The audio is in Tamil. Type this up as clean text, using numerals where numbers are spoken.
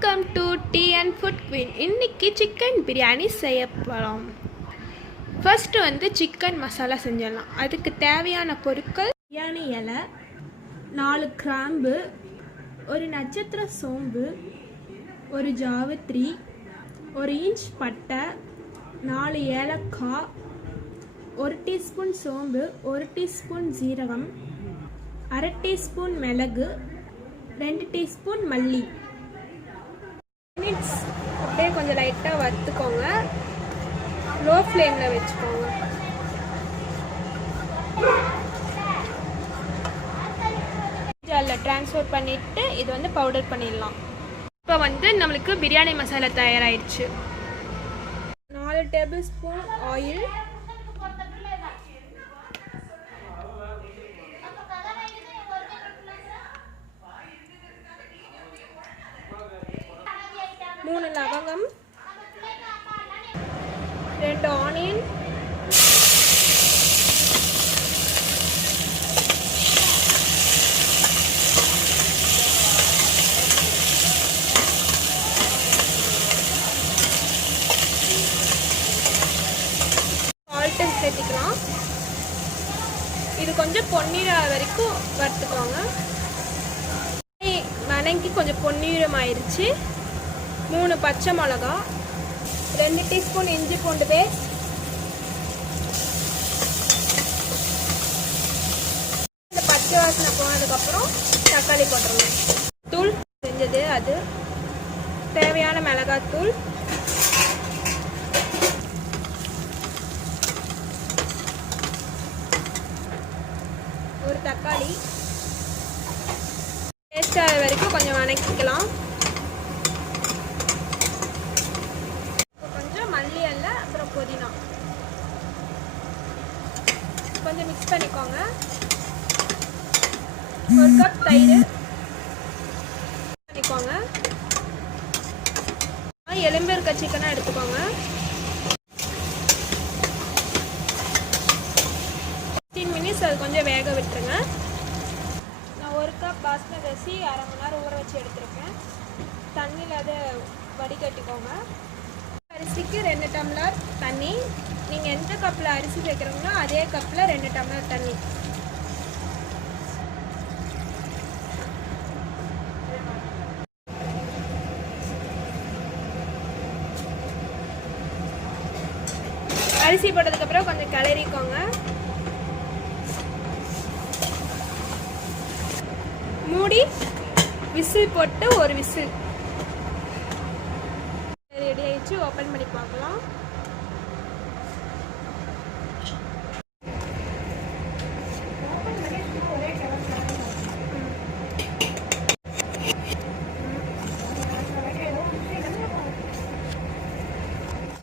Welcome to tea and food queen. இன்றைக்கி சிக்கன் பிரியாணி செய்ய போகிறோம். ஃபஸ்ட்டு சிக்கன் மசாலா செஞ்சிடலாம். அதுக்கு தேவையான பொருட்கள்: பிரியாணி இலை, 4 கிராம்பு, ஒரு நட்சத்திர சோம்பு, ஒரு ஜாவித்ரி, 1 இன்ச் பட்டை, 4 ஏலக்காய், 1 டீஸ்பூன் சோம்பு, 1 டீஸ்பூன் ஜீரகம், 1/2 டீஸ்பூன் மிளகு, 2 டீஸ்பூன் மல்லி. மினிட்ஸ் அப்படியே கொஞ்சம் லைட்டாக வறுத்துக்கோங்க. லோ ஃப்ளேமில் வச்சுக்கோங்க. அதில் ட்ரான்ஸ்ஃபர் பண்ணிவிட்டு இது பவுடர் பண்ணிடலாம். இப்போ நம்மளுக்கு பிரியாணி மசாலா தயாராகிடுச்சு. 4 டேபிள் ஸ்பூன் ஆயில், மூணு லவங்கம், 2 ஆனியன், சால்ட்டு சேர்த்திக்கலாம். இது கொஞ்சம் பொன்னிற வரைக்கும் வறுத்துக்கோங்க. வணங்கி கொஞ்சம் பொன்னிறம் ஆயிடுச்சு. 3 பச்சை மிளகா, 2 டீஸ்பூன் இஞ்சி பூண்டு பேஸ்ட், இந்த பச்சை வாசனை போனதுக்கப்புறம் தக்காளி போட்டுருணும். தூள் செஞ்சது அது, தேவையான மிளகாத்தூள், ஒரு தக்காளி, டேஸ்ட் ஆகிற வரைக்கும் கொஞ்சம் வணக்கிக்கலாம். மல்லி அல்ல, அப்புறம் புதினா கொஞ்சம் மிக்ஸ் பண்ணிக்கோங்க. 1 கப் தயிர் பண்ணிக்கோங்க. எலும்பு இருக்க சிக்கனை எடுத்துக்கோங்க. 15 மினிட்ஸ் அது கொஞ்சம் வேக விட்டுருங்க. நான் 1 கப் பாஸ்மதி அரிசி 1/2 மணி நேரம் ஊற வச்சு எடுத்துருக்கேன். தண்ணியில் அதை வடிகட்டிக்கோங்க. அரிசிக்கு 2 டம்ளர் தண்ணி. நீங்கள் எந்த கப்பில் அரிசி சேர்க்குறீங்களோ அதே கப்பில் 2 டம்ளர் தண்ணி. அரிசி போட்டதுக்கப்புறம் கொஞ்சம் கிளறிக்கோங்க. மூடி விசில் போட்டு ஒரு விசில் ரெடி ஆயிடுச்சு. ஓப்பன் பண்ணி பார்க்கலாம்.